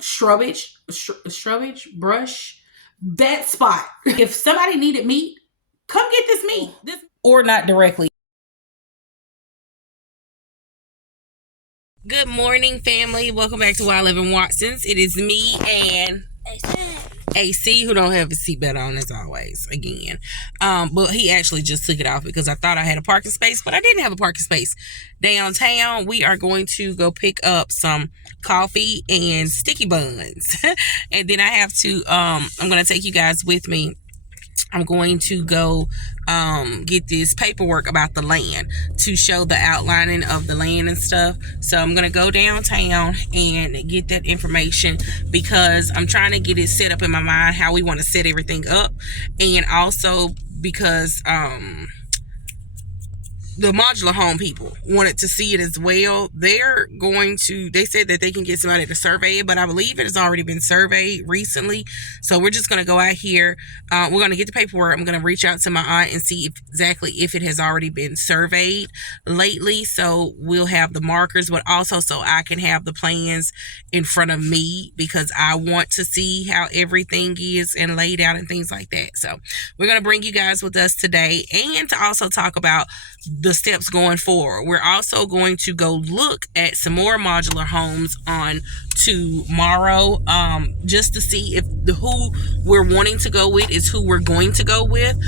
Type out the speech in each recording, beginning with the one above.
Shrubbage brush, that spot. If somebody needed meat, come get this meat. Or not directly. Good morning, family. Welcome back to WLW Watson's. It is me and AC, who don't have his seatbelt on as always, again. But he actually just took it off because I thought I had a parking space, but I didn't have a parking space. Downtown, we are going to go pick up some coffee and sticky buns. And then I have to, I'm going to take you guys with me. I'm going to go get this paperwork about the land to show the outlining of the land and stuff. So I'm going to go downtown and get that information because I'm trying to get it set up in my mind how we want to set everything up. And also because the modular home people wanted to see it as well. They said that they can get somebody to survey it, but I believe it has already been surveyed recently. So we're just going to go out here. We're going to get the paperwork. I'm going to reach out to my aunt and see exactly if it has already been surveyed lately. So we'll have the markers, but also so I can have the plans in front of me because I want to see how everything is and laid out and things like that. So we're going to bring you guys with us today and to also talk about the steps going forward. We're also going to go look at some more modular homes on tomorrow, just to see if who we're wanting to go with is who we're going to go with,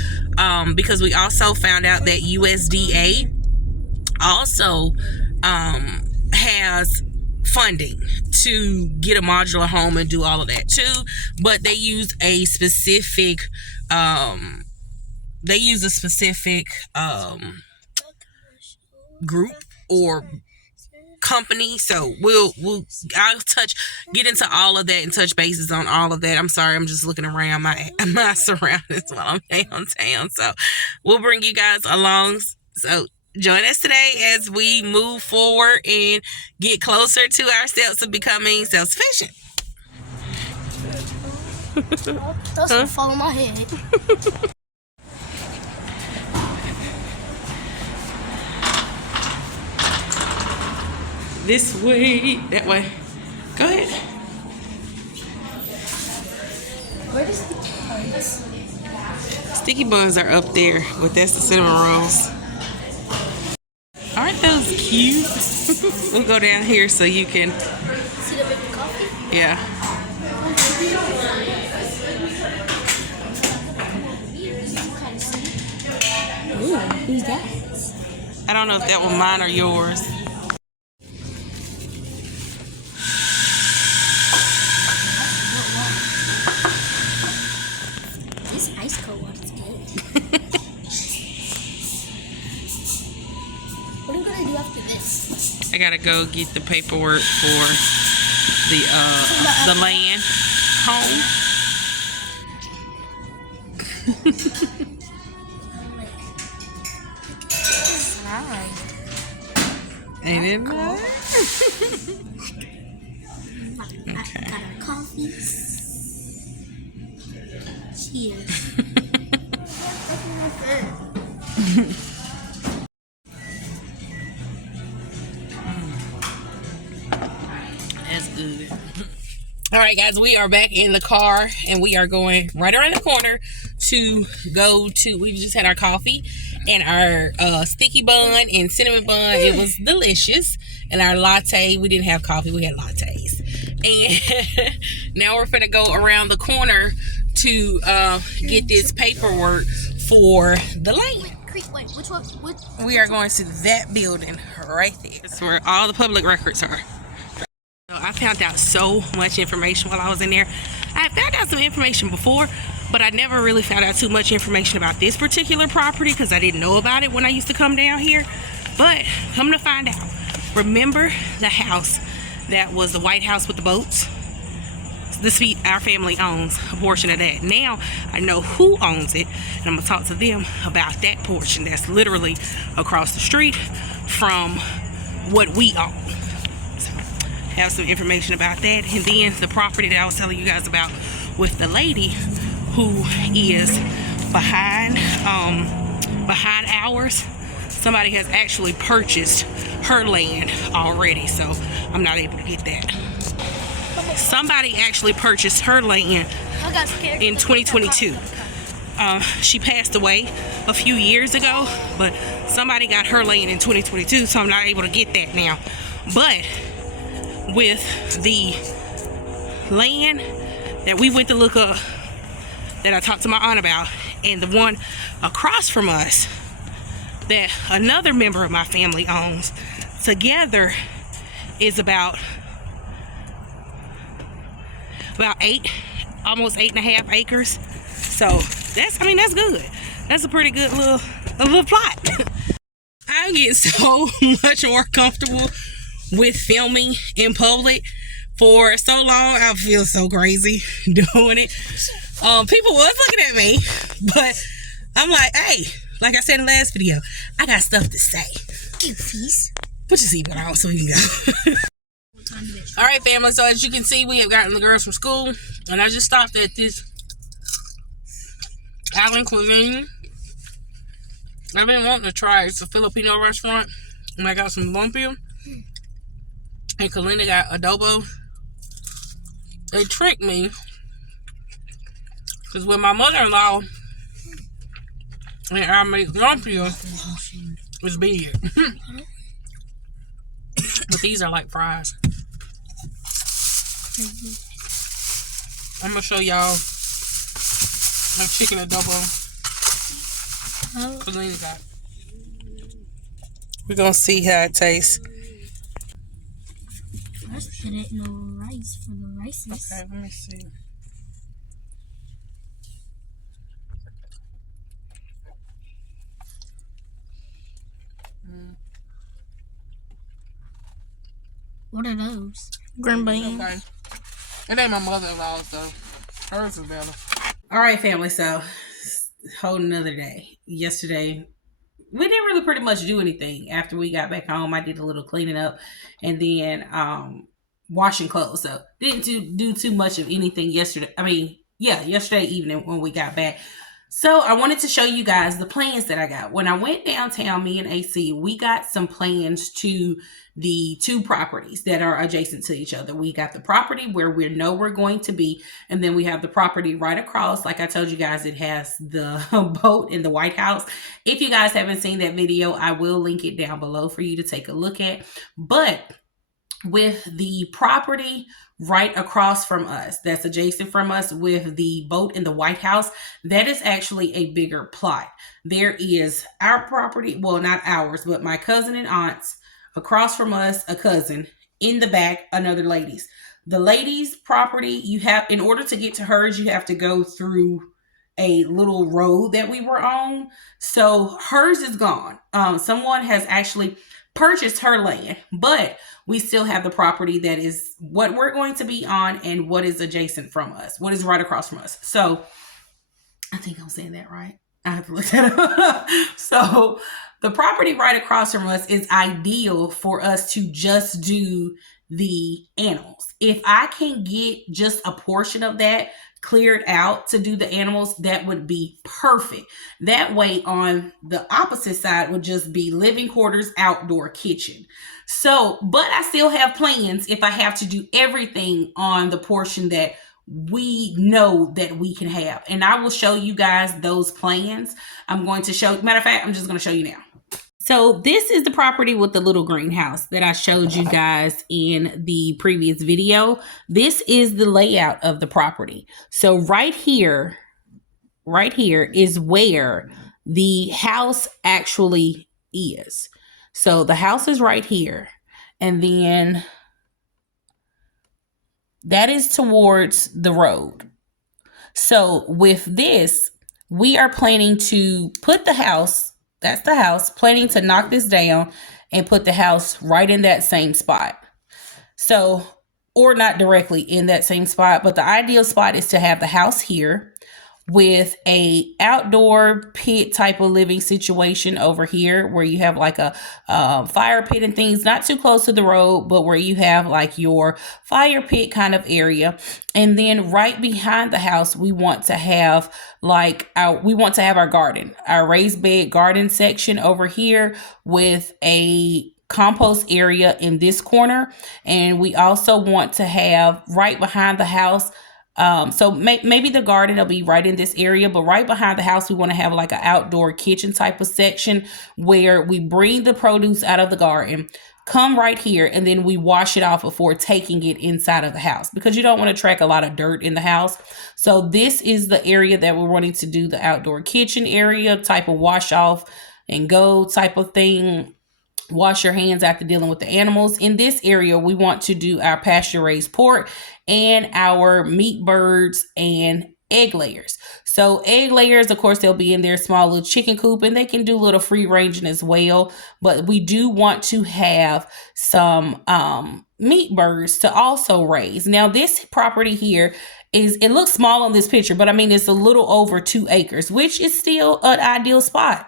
because we also found out that USDA also has funding to get a modular home and do all of that too, but they use a specific group or company. So I'll get into all of that and touch bases on all of that. I'm sorry, I'm just looking around my surroundings while I'm downtown. So we'll bring you guys along. So join us today as we move forward and get closer to our steps of becoming self-sufficient. That's gonna fall on my head. This way, that way. Go ahead. Where does sticky buns? Sticky buns are up there, but that's the cinnamon rolls. Aren't those cute? We'll go down here so you can See the baby coffee? Yeah. Ooh, who's that? I don't know if that one mine or yours. This ice cold water's good. What are we gonna do after this? I gotta go get the paperwork for the land home. Ain't it nice? Okay. Got our coffees. Cheers. That's good. All right, guys, we are back in the car and we are going right around the corner to go to, we just had our coffee and our sticky bun and cinnamon bun. It was delicious. And our latte, we didn't have coffee, we had lattes. And now we're gonna go around the corner to get this paperwork for the land. Wait, which one? We are going to that building right there. That's where all the public records are. So I found out so much information while I was in there. I found out some information before, but I never really found out too much information about this particular property because I didn't know about it when I used to come down here. But come to find out, remember the house that was the White House with the boats? Our family owns a portion of that. Now I know who owns it, and I'm gonna talk to them about that portion that's literally across the street from what we own. So have some information about that, and then the property that I was telling you guys about with the lady who is behind ours. Somebody has actually purchased her land already, so I'm not able to get that. somebody actually purchased her land I got scared. in 2022. She passed away a few years ago, but somebody got her land in 2022, so I'm not able to get that now. But with the land that we went to look up, that I talked to my aunt about, and the one across from us that another member of my family owns, together is about 8, almost 8.5 acres. So that's good. That's a pretty good little plot. I'm getting so much more comfortable with filming in public. For so long, I feel so crazy doing it. People was looking at me, but I'm like, hey, like I said in the last video, I got stuff to say. Goofies. Put your seatbelt on so we can go. All right, family. So as you can see, we have gotten the girls from school, and I just stopped at this Island Cuisine. I've been wanting to try it. It's a Filipino restaurant, and I got some lumpia, and Kalinda got adobo. They tricked me, because when my mother-in-law and I make lumpia, it's big. But these are like fries. I'm going to show y'all my chicken adobo. Kalinda got. We're going to see how it tastes. First, there ain't no rice for the rices. Okay, let me see. What are those? Green beans. Okay. It ain't my mother-in-law's, so hers is better. All right, family. So, whole another day. Yesterday, we didn't really pretty much do anything. After we got back home, I did a little cleaning up and then washing clothes. So, didn't do too much of anything yesterday. Yesterday evening when we got back. So I wanted to show you guys the plans that I got. When I went downtown, me and AC, we got some plans to the 2 properties that are adjacent to each other. We got the property where we know we're going to be, and then we have the property right across. Like I told you guys, it has the boat in the White House. If you guys haven't seen that video, I will link it down below for you to take a look at. But with the property right across from us, that's adjacent from us, with the boat in the White House, that is actually a bigger plot. There is our property, well, not ours, but my cousin and aunt's. Across from us, a cousin. In the back, another lady's. The lady's property, you have, in order to get to hers, you have to go through a little road that we were on. So hers is gone. Someone has actually purchased her land, but we still have the property that is what we're going to be on and what is adjacent from us, what is right across from us. So I think I'm saying that right. I have to look that up. So the property right across from us is ideal for us to just do the animals. If I can get just a portion of that cleared out to do the animals, that would be perfect. That way on the opposite side would just be living quarters, outdoor kitchen. So, but I still have plans if I have to do everything on the portion that we know that we can have. And I will show you guys those plans. I'm going to show, matter of fact, I'm just going to show you now. So this is the property with the little greenhouse that I showed you guys in the previous video. This is the layout of the property. So right here is where the house actually is. So the house is right here. And then that is towards the road. So with this, we are planning to put the house, that's the house, planning to knock this down and put the house right in that same spot. So, or not directly in that same spot, but the ideal spot is to have the house here with a outdoor pit type of living situation over here where you have like a fire pit and things, not too close to the road, but where you have like your fire pit kind of area. And then right behind the house, we want to have our garden, our raised bed garden section over here with a compost area in this corner, and we also want to have right behind the house. So maybe the garden will be right in this area, but right behind the house, we want to have like an outdoor kitchen type of section where we bring the produce out of the garden, come right here, and then we wash it off before taking it inside of the house, because you don't want to track a lot of dirt in the house. So this is the area that we're wanting to do the outdoor kitchen area type of wash off and go type of thing. Wash your hands after dealing with the animals. In this area, we want to do our pasture raised pork and our meat birds and egg layers. So egg layers, of course, they'll be in their small little chicken coop, and they can do a little free ranging as well. But we do want to have some meat birds to also raise. Now, this property here it looks small on this picture, but I mean, it's a little over 2 acres, which is still an ideal spot,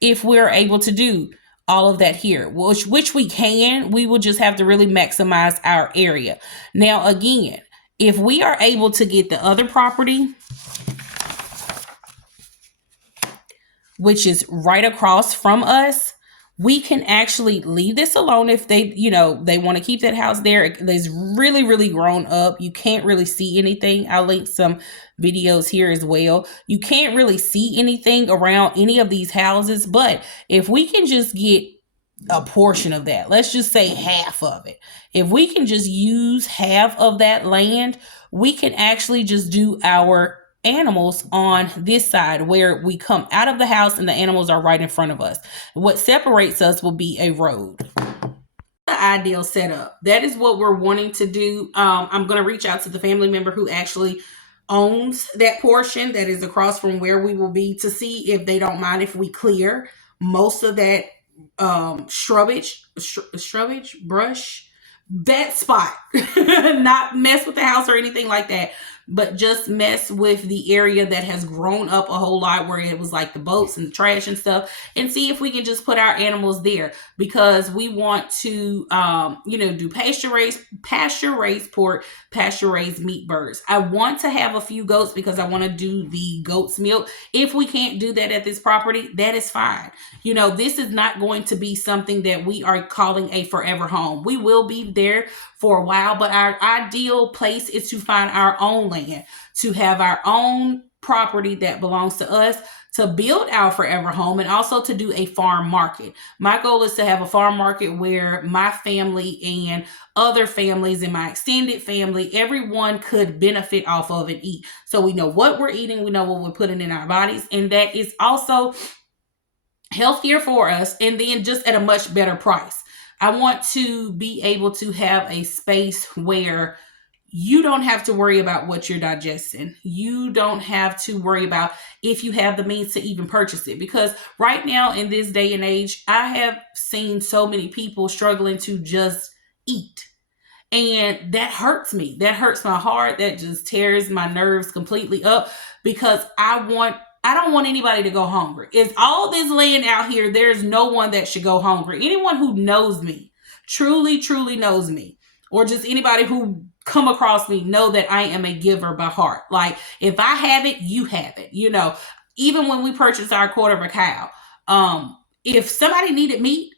if we're able to do all of that here, which we can. We will just have to really maximize our area. Now, again, if we are able to get the other property, which is right across from us, we can actually leave this alone if they want to keep that house there. It's really, really grown up. You can't really see anything. I'll link some videos here as well. You can't really see anything around any of these houses, but if we can just get a portion of that, let's just say half of it. If we can just use half of that land, we can actually just do our animals on this side where we come out of the house and the animals are right in front of us. What separates us will be a road. The ideal setup. That is what we're wanting to do. I'm going to reach out to the family member who actually owns that portion that is across from where we will be, to see if they don't mind if we clear most of that shrubbage, brush, that spot. Not mess with the house or anything like that, but just mess with the area that has grown up a whole lot, where it was like the boats and the trash and stuff, and see if we can just put our animals there, because we want to do pasture raised pork, pasture raised meat birds. I want to have a few goats because I want to do the goat's milk. If we can't do that at this property, that is fine. This is not going to be something that we are calling a forever home. We will be there for a while, but our ideal place is to find our own land, to have our own property that belongs to us, to build our forever home, and also to do a farm market. My goal is to have a farm market where my family and other families in my extended family, everyone could benefit off of and eat. So we know what we're eating, we know what we're putting in our bodies, and that is also healthier for us, and then just at a much better price. I want to be able to have a space where you don't have to worry about what you're digesting. You don't have to worry about if you have the means to even purchase it. Because right now in this day and age, I have seen so many people struggling to just eat. And that hurts me. That hurts my heart. That just tears my nerves completely up, because I don't want anybody to go hungry. It's all this laying out here. There's no one that should go hungry. Anyone who knows me, truly, truly knows me, or just anybody who come across me, know that I am a giver by heart. Like, if I have it, you have it. Even when we purchased our quarter of a cow, if somebody needed meat,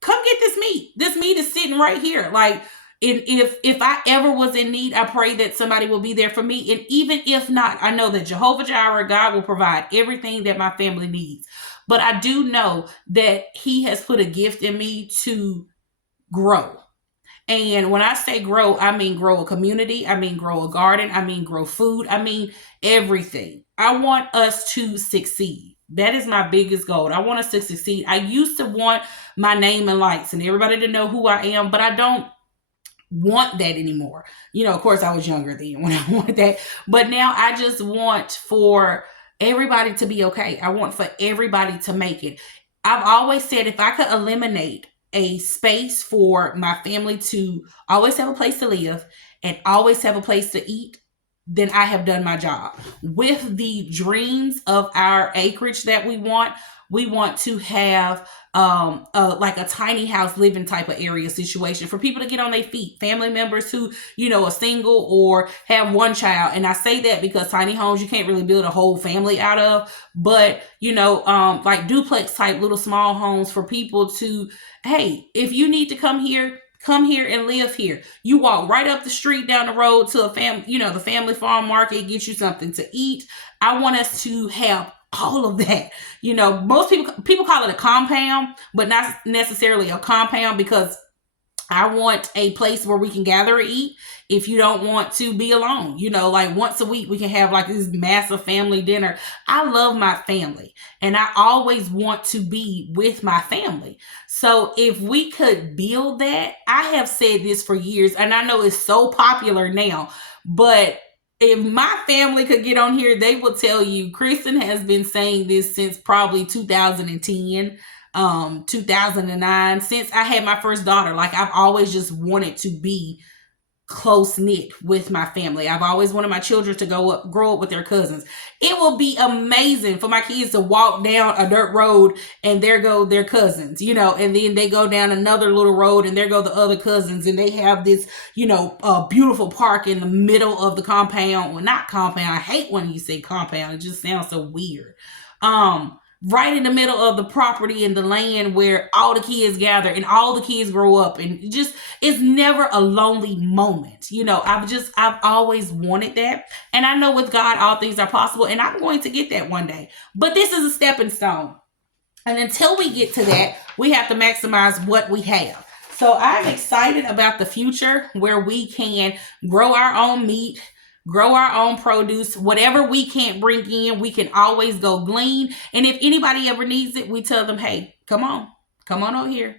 come get this meat. This meat is sitting right here. Like, if I ever was in need, I pray that somebody will be there for me. And even if not, I know that Jehovah Jireh, God, will provide everything that my family needs. But I do know that He has put a gift in me to grow. And when I say grow, I mean grow a community. I mean grow a garden. I mean grow food. I mean everything. I want us to succeed. That is my biggest goal. I want us to succeed. I used to want my name and lights and everybody to know who I am, but I don't want that anymore. Of course, I was younger then when I wanted that, but now I just want for everybody to be okay. I want for everybody to make it. I've always said, if I could eliminate a space for my family to always have a place to live and always have a place to eat, then I have done my job. With the dreams of our acreage that we want, We want to have like a tiny house living type of area situation for people to get on their feet. Family members who, are single or have one child. And I say that because tiny homes, you can't really build a whole family out of. But, like duplex type little small homes for people to, hey, if you need to come here and live here. You walk right up the street down the road to the family farm market, get you something to eat. I want us to have all of that. Most people call it a compound, but not necessarily a compound, because I want a place where we can gather and eat if you don't want to be alone. Like once a week we can have like this massive family dinner. I love my family and I always want to be with my family. So if we could build that, I have said this for years and I know it's so popular now, but if my family could get on here, they will tell you, Kristen has been saying this since probably 2010. 2009, since I had my first daughter. Like I've always just wanted to be close knit with my family. I've always wanted my children to grow up with their cousins. It will be amazing for my kids to walk down a dirt road and there go their cousins, and then they go down another little road and there go the other cousins, and they have this, beautiful park in the middle of the compound. Well, not compound. I hate when you say compound. It just sounds so weird. Right in the middle of the property and the land where all the kids gather and all the kids grow up, and it's never a lonely moment. I've always wanted that. And I know with God, all things are possible, and I'm going to get that one day. But this is a stepping stone. And until we get to that, we have to maximize what we have. So I'm excited about the future where we can grow our own meat, grow our own produce. Whatever we can't bring in, we can always go glean. And if anybody ever needs it, we tell them, hey, come on over here.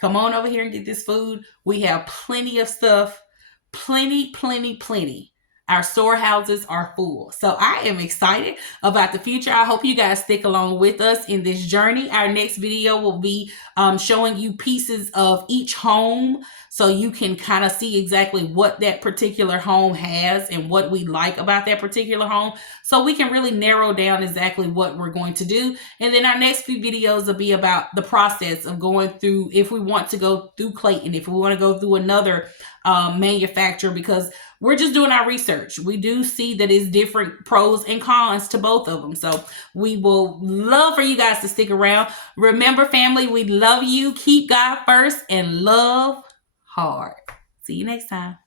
Come on over here and get this food. We have plenty of stuff. Plenty. Our storehouses are full. So I am excited about the future. I hope you guys stick along with us in this journey. Our next video will be showing you pieces of each home so you can kind of see exactly what that particular home has and what we like about that particular home, so we can really narrow down exactly what we're going to do. And then our next few videos will be about the process of going through, if we want to go through Clayton, if we want to go through another manufacturer, because we're just doing our research. We do see that it's different pros and cons to both of them. So we will love for you guys to stick around. Remember, family, we love you. Keep God first and love hard. See you next time.